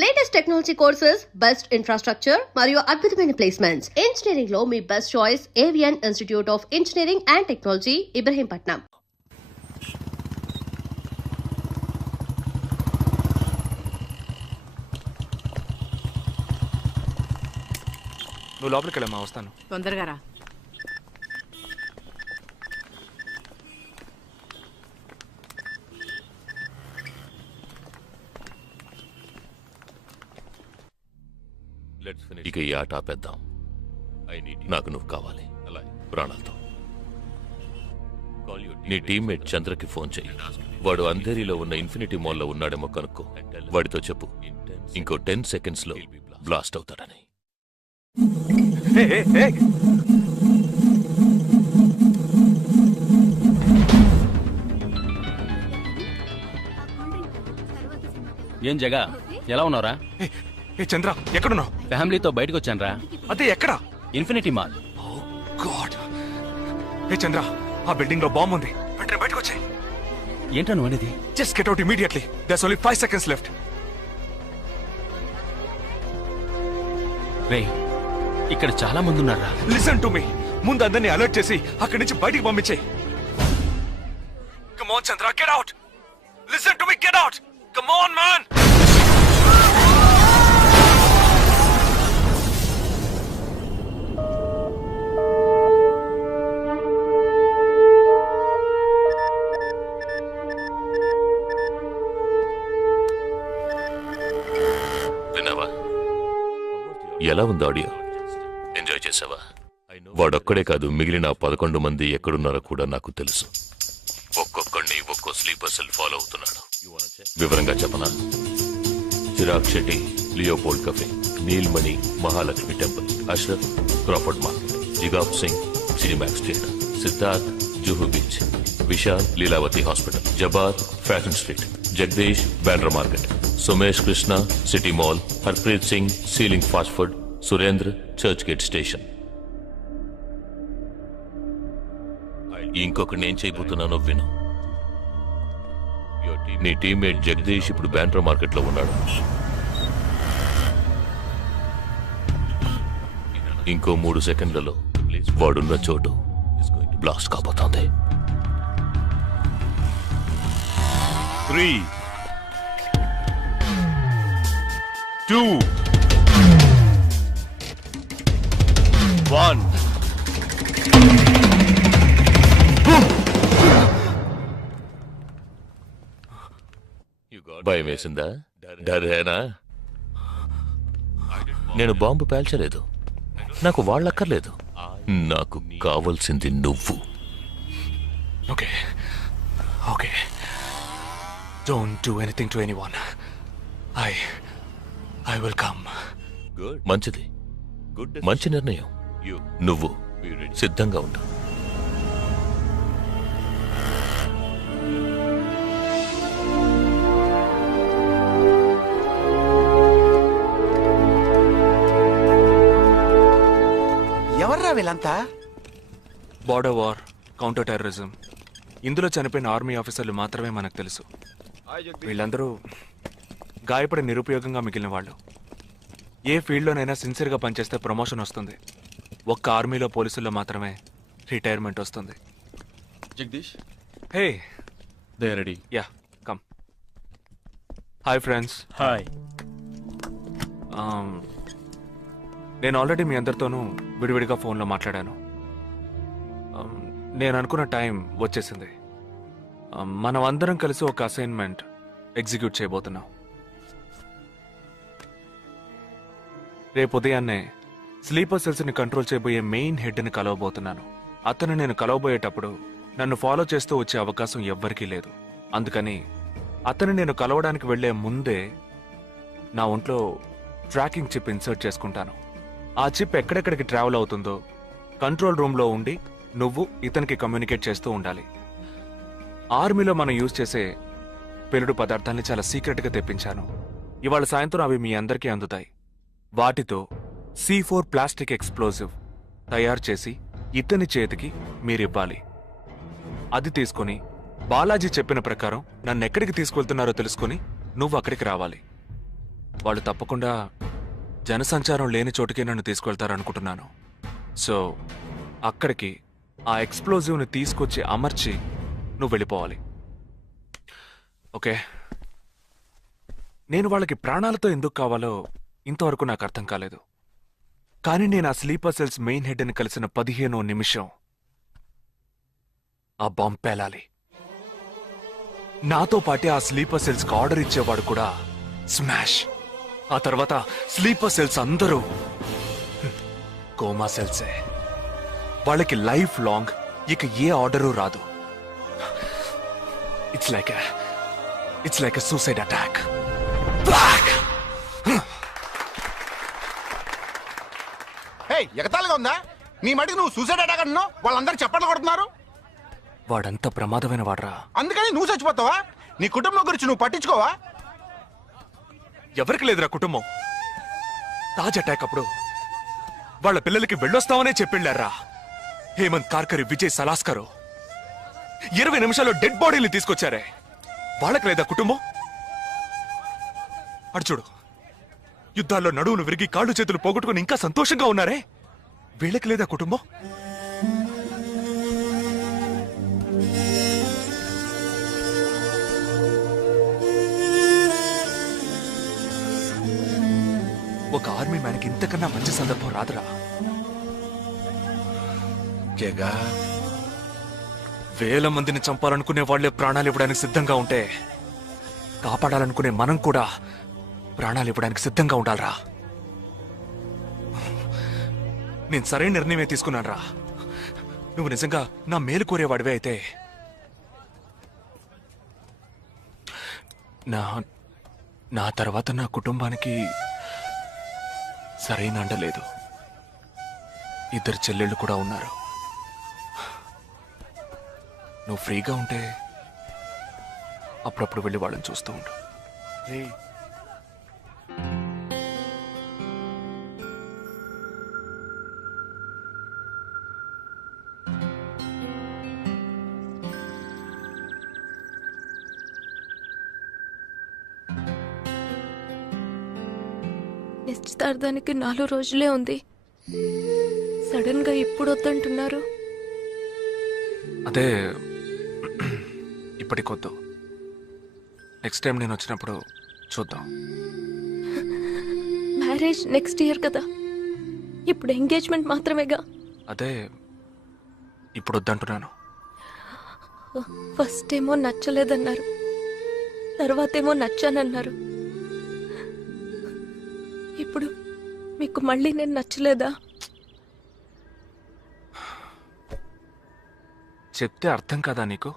Latest technology courses, best infrastructure మరియు అద్భుతమైన placements. Engineering లో మీ best choice Avian institute of engineering and technology, Ibrahimpatnam. నువ్వు లోపలికి వెళ్ళమ్మా, వస్తాను. తొందరగా రా. ఇక ఈ ఆట ఆపేద్దాం. నాకు నువ్వు కావాలి ప్రాణాలతో. నీ టీమ్మేట్ చంద్రకి ఫోన్ చెయ్యి. వాడు అంధేరిలో ఉన్న ఇన్ఫినిటీ మాల్లో ఉన్నాడేమో కనుక్కో. వాడితో చెప్పు ఇంకో 10 seconds లో బ్లాస్ట్ అవుతాడని. ఏం జగా, ఎలా ఉన్నారా? చంద్ర, ఎక్కడున్నావు? ఫ్యామిలీతో బయటకు వచ్చాను రా. అదే ఎక్కడ? Infinity mall. చంద్ర, ఆ బిల్డింగ్ లో బాంబు ఉంది. వెంటనే బయటకు వచ్చాయి. ఏంటా నువ్వు అనేది? Just get out immediately. There's only 5 seconds left. రే, ఇక్కడ చాలా మంది ఉన్నారా? Listen to me. ముందు అందరినీ అలర్ట్ చేసి అక్కడి నుంచి బయటికి పంపించేయి. Come on Chandra, get out. Listen to me, get out. Come on man. విన్నావా? ఎలా ఉంది ఆడియో? ఎంజాయ్ చేసావా? వాడొక్కడే కాదు, మిగిలిన 11 మంది ఎక్కడున్నారో కూడా నాకు తెలుసు. ఒక్కొక్కడిని ఒక్కో స్లీపర్ సెల్ ఫాలో అవుతున్నాడు. వివరంగా చెప్పనా? Chirag Shetty, Leopold cafe, Neelmani, Mahalakshmi temple, Ashraf, Crawford market, జిగాబ్ Singh, Cinemax theatre, Siddharth, Juhu beach, Vishal, Lilavati hospital, జబాద్, fashion street, Jagdish, Bandra market, Sumesh Krishna, city mall, Harpreet Singh, ceiling fast food, Surendra, Churchgate station. ఇంకొకటి నేను చేయబోతున్నానో విను. నీ టీమ్మేట్ జగదీష్ ఇప్పుడు బ్యాండ్రా మార్కెట్ లో ఉన్నాడు. ఇంకో 3 సెకండ్లలో వాడున్న చోటు బ్లాస్ట్ కాబోతోంది. 3, 2, 1. భయం వేసిందా? డరేనా? నేను బాంబు పేల్చలేదు. నాకు వాళ్ళక్కర్లేదు. నాకు కావలసింది నువ్వు. Okay okay, don't do anything to anyone. I will come. మంచిది, మంచి నిర్ణయం. నువ్వు సిద్ధంగా ఉండు. ఎవర్రా వీళ్ళంతా? బార్డర్ వార్, కౌంటర్ టెర్రరిజం, ఇందులో చనిపోయిన ఆర్మీ ఆఫీసర్లు మాత్రమే మనకు తెలుసు. వీళ్ళందరూ గాయపడి నిరుపయోగంగా మిగిలిన వాళ్ళు. ఏ ఫీల్డ్లోనైనా సిన్సియర్గా పనిచేస్తే ప్రమోషన్ వస్తుంది. ఒక్క ఆర్మీలో పోలీసుల్లో మాత్రమే రిటైర్మెంట్ వస్తుంది. Jagdish, hey, they ready. Yeah, come. Hi friends. Hi. నేను ఆల్రెడీ మీ అందరితోనూ విడివిడిగా ఫోన్లో మాట్లాడాను. నేను అనుకున్న టైం వచ్చేసింది. మనం అందరం కలిసి ఒక అసైన్మెంట్ ఎగ్జిక్యూట్ చేయబోతున్నాం. రేపు ఉదయాన్నే స్లీపర్ సెల్స్ని కంట్రోల్ చేయబోయే మెయిన్ హెడ్ని కలవబోతున్నాను. అతను నేను కలవబోయేటప్పుడు నన్ను ఫాలో చేస్తూ వచ్చే అవకాశం ఎవ్వరికీ లేదు. అందుకని అతను నేను కలవడానికి వెళ్లే ముందే నా ఒంట్లో ట్రాకింగ్ చిప్ ఇన్సర్ట్ చేసుకుంటాను. ఆ చిప్ ఎక్కడెక్కడికి ట్రావెల్ అవుతుందో కంట్రోల్ రూమ్లో ఉండి నువ్వు ఇతనికి కమ్యూనికేట్ చేస్తూ ఉండాలి. ఆర్మీలో మనం యూజ్ చేసే పెలుడు పదార్థాన్ని చాలా సీక్రెట్గా తెప్పించాను. ఇవాళ సాయంత్రం అవి మీ అందరికీ అందుతాయి. వాటితో C4 ప్లాస్టిక్ ఎక్స్ప్లోజివ్ తయారు చేసి ఇతని చేతికి మీరివ్వాలి. అది తీసుకుని బాలాజీ చెప్పిన ప్రకారం నన్నెక్కడికి తీసుకెళ్తున్నారో తెలుసుకుని నువ్వు అక్కడికి రావాలి. వాళ్ళు తప్పకుండా జనసంచారం లేని చోటుకి నన్ను తీసుకెళ్తారనుకుంటున్నాను. సో అక్కడికి ఆ ఎక్స్ప్లోజివ్ని తీసుకొచ్చి అమర్చి నువ్వు వెళ్ళిపోవాలి. ఓకే? నేను వాళ్ళకి ప్రాణాలతో ఎందుకు కావాలో ఇంతవరకు నాకు అర్థం కాలేదు. కానీ నేను ఆ స్లీపర్ సెల్స్ మెయిన్ హెడ్ని కలిసిన 15వ నిమిషం ఆ బాంబ్ పేలాలి. నాతో పాటే ఆ స్లీపర్ సెల్స్కి ఆర్డర్ ఇచ్చేవాడు కూడా స్మాష్. ఆ తర్వాత స్లీపర్ సెల్స్ అందరూ కోమా సెల్సే. వాళ్ళకి లైఫ్ లాంగ్ ఇక ఏ ఆర్డరు రాదు. It's like a suicide attack. ఎగతాళిగా ఉందా? నీ మటుకు నువ్వు సూసైడ్ అటాక్ అంటున్నావు, వాళ్ళందరూ చప్పట్లు కొడుతున్నారు. వాడంత ప్రమాదమైన వాడ్రా. అందుకని నువ్వు చచ్చిపోతావా? నీ కుటుంబం గురించి నువ్వు పట్టించుకోవా? ఎవరికి లేదురా కుటుంబం. తాజ్ అటాక్ అప్పుడు వాళ్ళ పిల్లలకి వెళ్ళొస్తామనే చెప్పెళ్ళారా. హేమంత్ కార్కరి, విజయ్ సలాస్కరు 20 నిమిషాల్లో డెడ్ బాడీని తీసుకొచ్చారే. వాళ్ళకి లేదా కుటుంబం? అటు చూడు, యుద్ధాల్లో నడువులు విరిగి కాళ్ళు చేతులు పోగొట్టుకుని ఇంకా సంతోషంగా ఉన్నారే. వీళ్ళకి లేదా కుటుంబం? ఒక ఆర్మీ మ్యాన్కి ఇంతకన్నా మంచి సందర్భం రాదురా. వేల మందిని చంపాలనుకునే వాళ్లే ప్రాణాలు ఇవ్వడానికి సిద్ధంగా ఉంటే, కాపాడాలనుకునే మనం కూడా ప్రాణాలు ఇవ్వడానికి సిద్ధంగా ఉండాలరా. నేను సరైన నిర్ణయమే తీసుకున్నానురా. నువ్వు నిజంగా నా మేలు కోరేవాడివే అయితే నా తర్వాత నా కుటుంబానికి సరైన అండ లేదు. 2 చెల్లెళ్ళు కూడా ఉన్నారు. నువ్వు ఫ్రీగా ఉంటే అప్పుడప్పుడు వెళ్ళి వాళ్ళని చూస్తూ ఉండు. నిశ్చితార్థానికి 4 రోజులే ఉంది. సడన్ గా ఇప్పుడు వద్దంటున్నారు. అదే ఇప్పటికొద్దు. నెక్స్ట్ టైం నేను వచ్చినప్పుడు చూద్దాం. మ్యారేజ్ నెక్స్ట్ ఇయర్ కదా, ఇప్పుడు ఎంగేజ్మెంట్ మాత్రమేగా. అదే ఇప్పుడు వద్దంటున్నాను. ఫస్ట్ ఏమో నచ్చలేదన్నారు, తర్వాతేమో నచ్చానన్నారు. ఇప్పుడు మీకు మళ్ళీ నేను నచ్చలేదా? చెప్తే అర్థం కదా నీకు?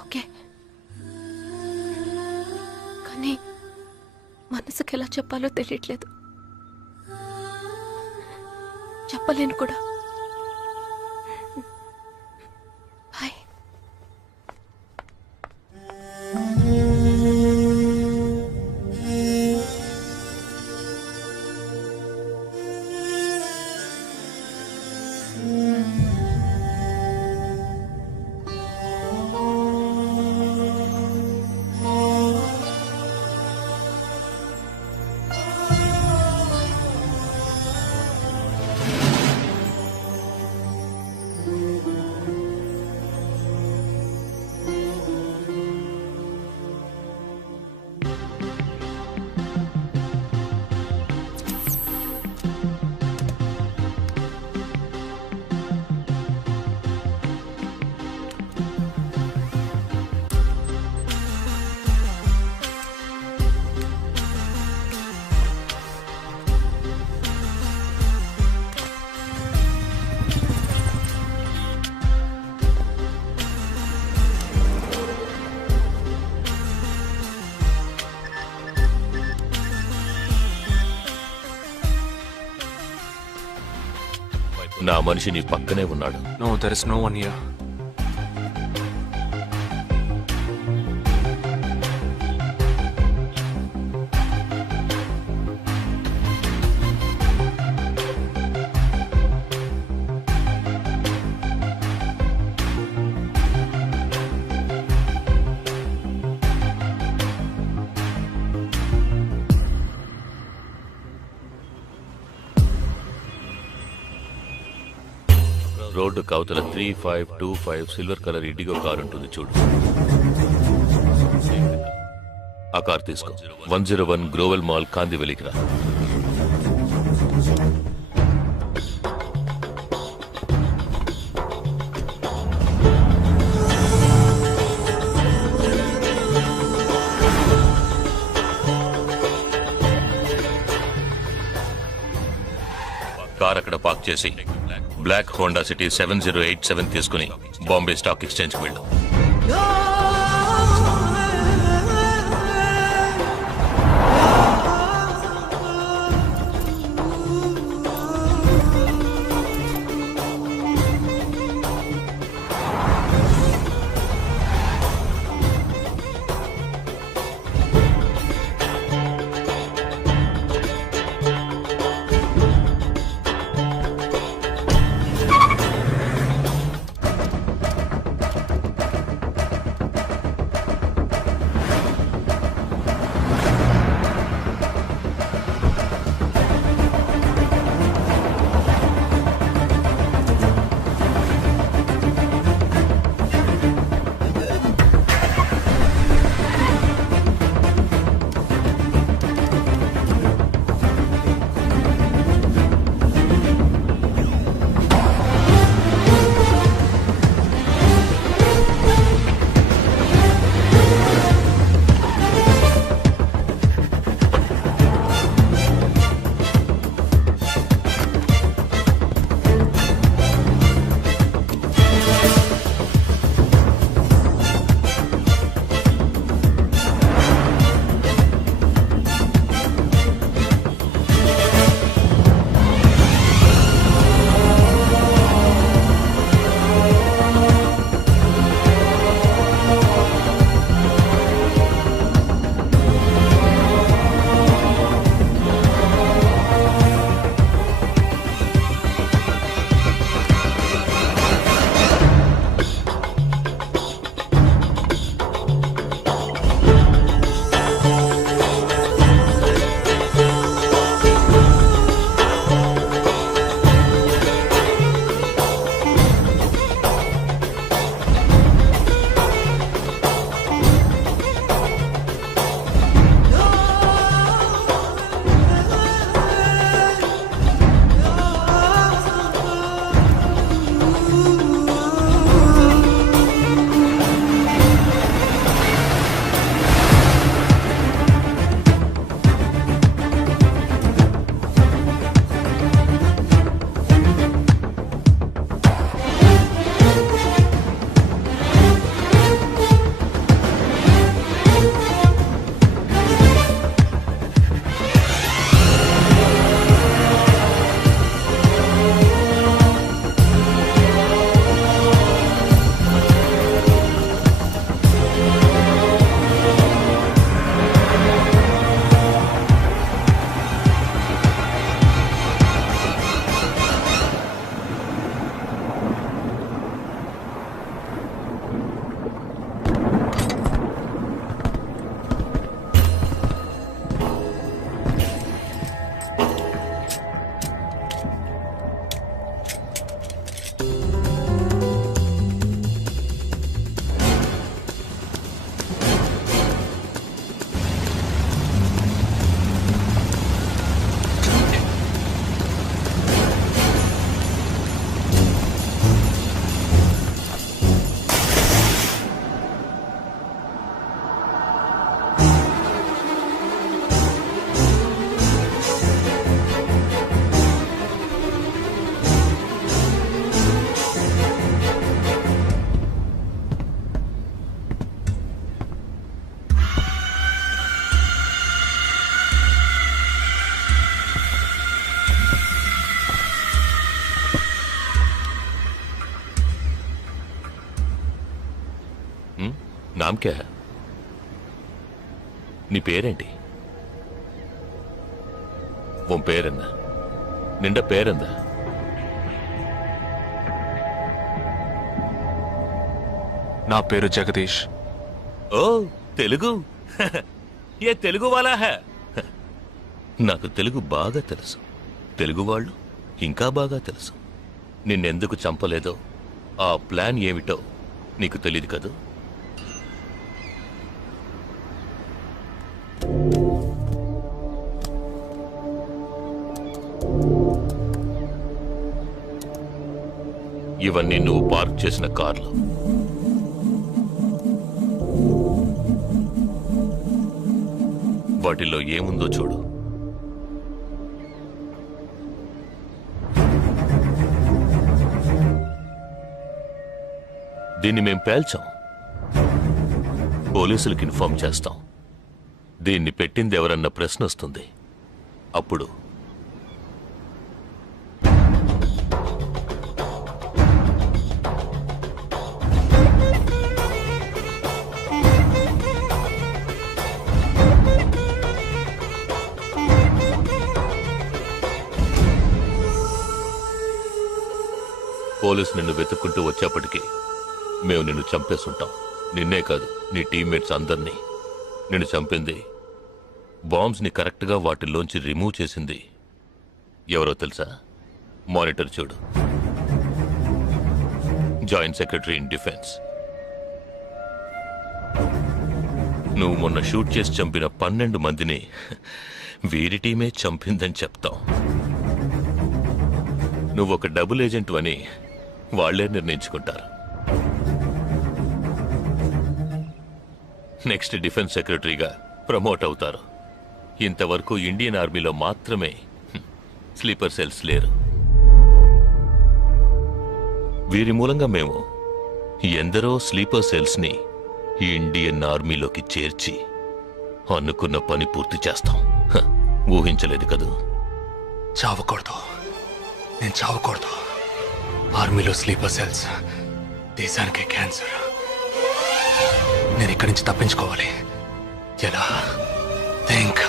ఓకే, కానీ మనసుకి ఎలా చెప్పాలో తెలియట్లేదు. చెప్పలేను కూడా. బాయ్. నా మనిషి నీ పక్కనే ఉన్నాడు. No, there is no one here. Road కవతల 3525 సిల్వర్ కలర్ ఇండిగో కార్ ఉంటుంది చూడు. ఆ కార్ తీసుకో. 101 గ్రోవెల్ మాల్ కాందివెలికి రా. కార్ అక్కడ పార్క్ చేసి బ్లాక్ హోండా సిటీ 7087 తీసుకుని బాంబే స్టాక్ ఎక్స్చేంజ్కి వెళ్ళు. నామ్ క్యా హై? నీ పేరేంటి? ఉన్ పేరెందా? నిండా పేరెందా? నా పేరు జగదీష్. ఓ తెలుగు. ఏ తెలుగు వాలా హై? నాకు తెలుగు బాగా తెలుసు. తెలుగు వాళ్ళు ఇంకా బాగా తెలుసు. నిన్నెందుకు చంపలేదో, ఆ ప్లాన్ ఏమిటో నీకు తెలియదు కదూ? ఇవన్నీ నువ్వు పార్క్ చేసిన కార్లు. వాటిల్లో ఏముందో చూడు. దీన్ని మేం పేల్చాం, పోలీసులకు ఇన్ఫార్మ్ చేస్తాం. దీన్ని పెట్టింది ఎవరన్న ప్రశ్న వస్తుంది. అప్పుడు పోలీసు నిన్ను వెతుక్కుంటూ వచ్చేప్పటికీ మేము నిన్ను చంపేస్తుంటాం. నిన్నే కాదు, నీ టీమ్మేట్స్ అందరినీ. నిన్ను చంపింది, బాంబ్స్ని కరెక్ట్గా వాటిల్లోంచి రిమూవ్ చేసింది ఎవరో తెలుసా? మానిటర్ చూడు. Joint secretary in defence. నువ్వు మొన్న షూట్ చేసి చంపిన 12 మందిని వీరి టీమే చంపిందని చెప్తాం. నువ్వొక డబుల్ ఏజెంట్ అని వాళ్లే నిర్ణయించుకుంటారు. నెక్స్ట్ డిఫెన్స్ సెక్రటరీగా ప్రమోట్ అవుతారు. ఇంతవరకు ఇండియన్ ఆర్మీలో మాత్రమే స్లీపర్ సెల్స్ లేరు. వీరి మూలంగా మేము ఎందరో స్లీపర్ సెల్స్ ని ఇండియన్ ఆర్మీలోకి చేర్చి అనుకున్న పని పూర్తి చేస్తాం. ఊహించలేదు కదూ? చావకూడదు, నేను చావకూడదు. ఆర్మీలో స్లీపర్ సెల్స్ దేశానికే క్యాన్సర్. నేను ఇక్కడి నుంచి తప్పించుకోవాలి. ఎలా? Think.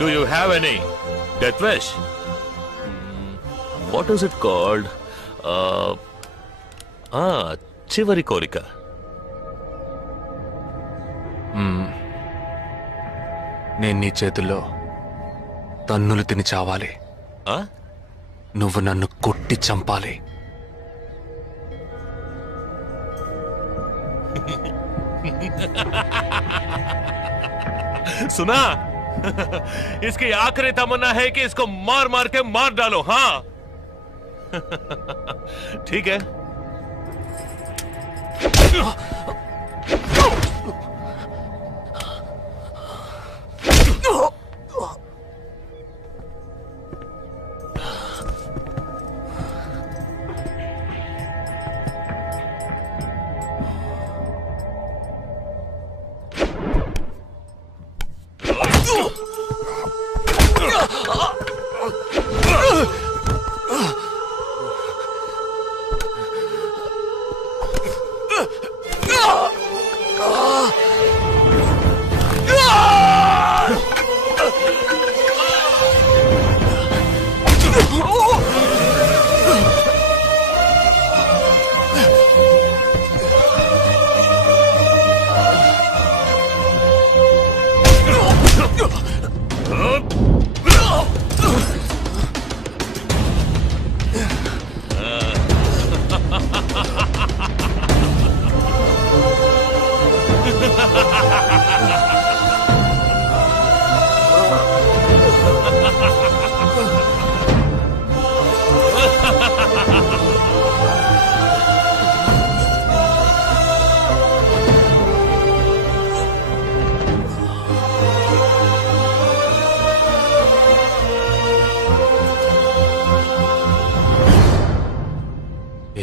Do you have any death wish? What is it called? చివరి కోరిక. నేను నీ చేతుల్లో తన్నులు తిని చావాలి. నువ్వు నన్ను కొట్టి చంపాలి. सुना? इसकी आखिरी तमन्ना है कि इसको मार मार के मार डालो. हाँ ठीक है.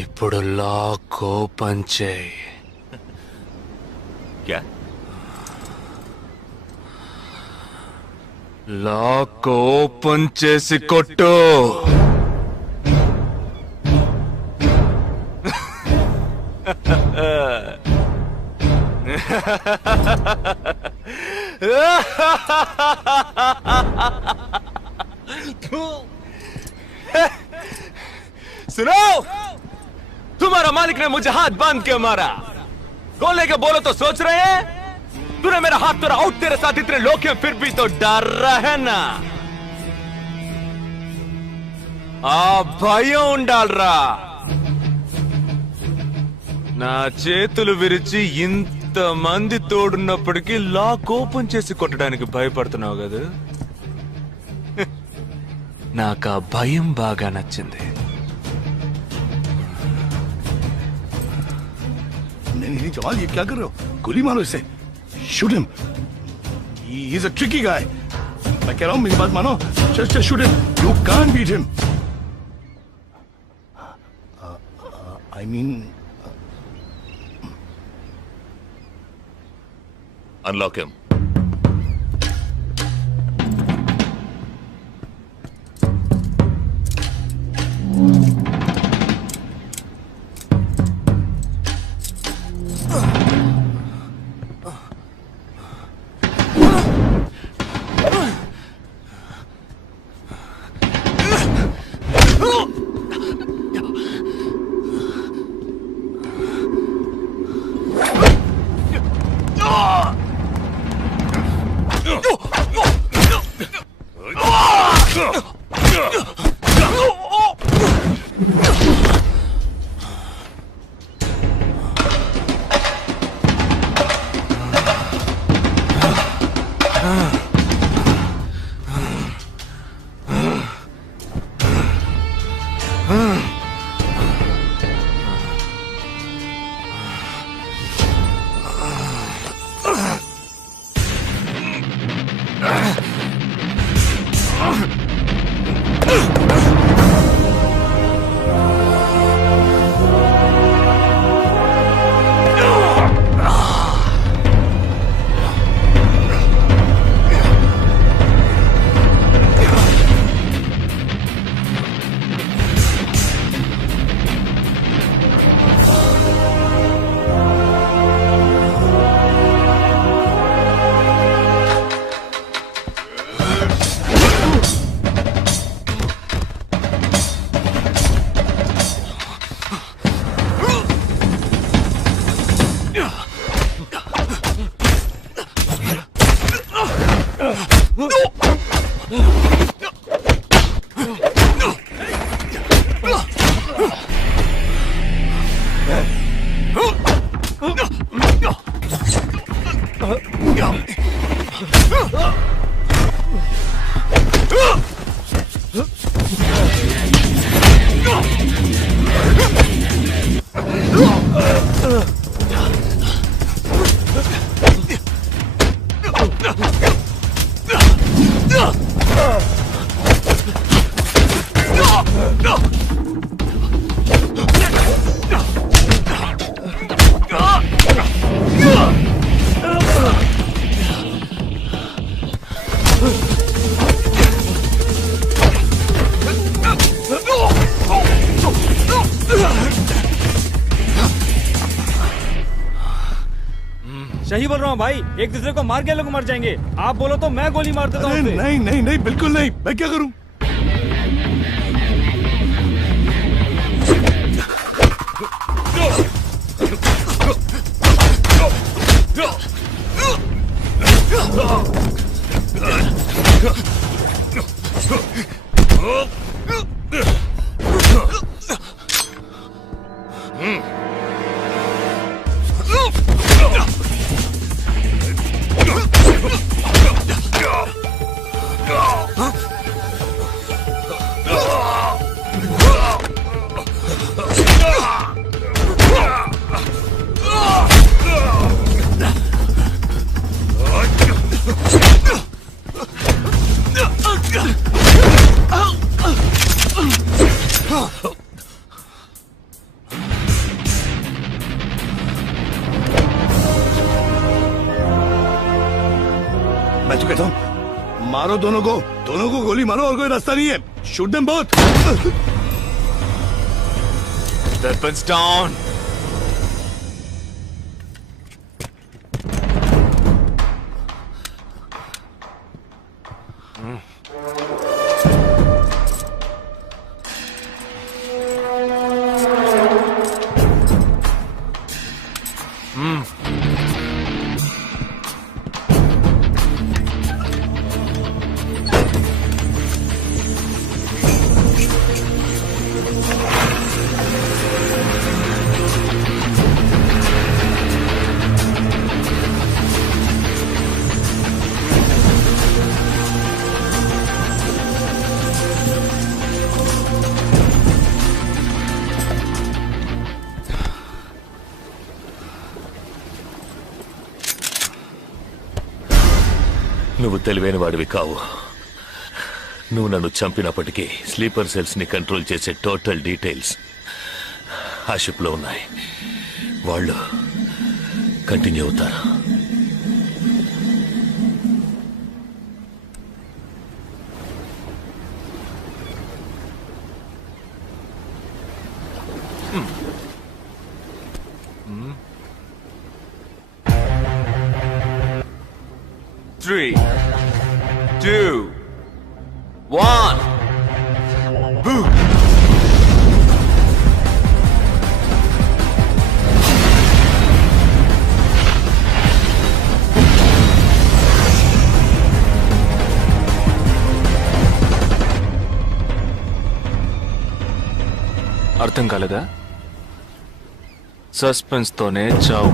ఇప్పుడు లాక్ ఓపెన్ చేయి. क्या? లాక్ ఓపెన్ చేసి కొట్టు. सुनो, तुम्हारा मालिक ने मुझे हाथ बांध के मारा, गोले के बोलो तो सोच रहे हैं? तूने मेरा हाथ तोड़ा आउट, तेरे साथ इतने लोग हैं फिर भी तो डर रहा है ना? భయం ఉండాలరా. నా చేతులు విరిచి ఇంతమంది తోడున్నప్పటికీ లాక్ ఓపెన్ చేసి కొట్టడానికి భయపడుతున్నావు కదా? నాకు ఆ భయం బాగా నచ్చింది. नहीं जवान, ये क्या कर रहे हो? गोली मारो इसे, shoot him. He is a tricky guy. मैं कह रहा हूँ मेरी बात मानो, just shoot him. You can't beat him. I mean, unlock him. सही बोल रहा हूँ भाई, एक दूसरे को मार के लोग मर जाएंगे. आप बोलो तो मैं गोली मार देता हूँ. नहीं नहीं नहीं, बिल्कुल नहीं. मैं क्या करूँ? मैं तो कहता हूँ मारो दोनों को गोली मारो और कोई रास्ता नहीं है. Shoot them both. Weapons down. నువ్వు తెలివైన వాడివి కావు. నువ్వు నన్ను చంపినప్పటికీ స్లీపర్ సెల్స్ ని కంట్రోల్ చేసే టోటల్ డీటెయిల్స్ ఆ షిప్ లో ఉన్నాయి. వాళ్ళు కంటిన్యూ అవుతారు. Three, two, one. Boom. అర్థం కాలేదా? సస్పెన్స్ తోనే చావు.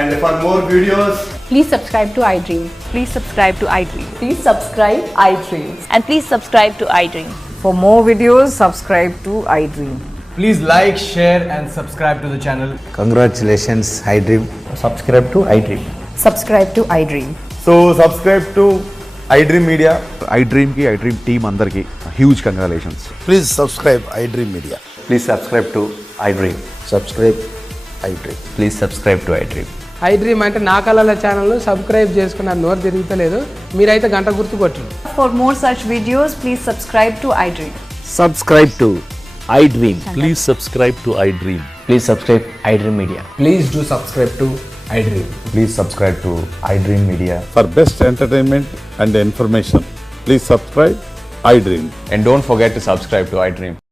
And for more videos, Please subscribe to iDream. Please subscribe to iDream. Please subscribe iDream. And please subscribe to iDream. For more videos, subscribe to iDream. Please like, share and subscribe to the channel. Congratulations, iDream. Subscribe to iDream. Subscribe to iDream. So, subscribe to iDream Media. iDream ki iDream team andarki huge congratulations. please subscribe iDream Media. Please subscribe to iDream. Subscribe iDream. Please subscribe to iDream. iDream అంటే నా కళల channel subscribe చేసుకున్న నోరు తిరుగుతలేదు. మీరైతే గంట గుర్తు కొట్టండి. For more such videos, please subscribe to iDream. Subscribe to iDream. Please subscribe to iDream. Please subscribe iDream Media. Please do subscribe to iDream. Please subscribe to iDream Media. For best entertainment and information, please subscribe iDream. And don't forget to subscribe to iDream.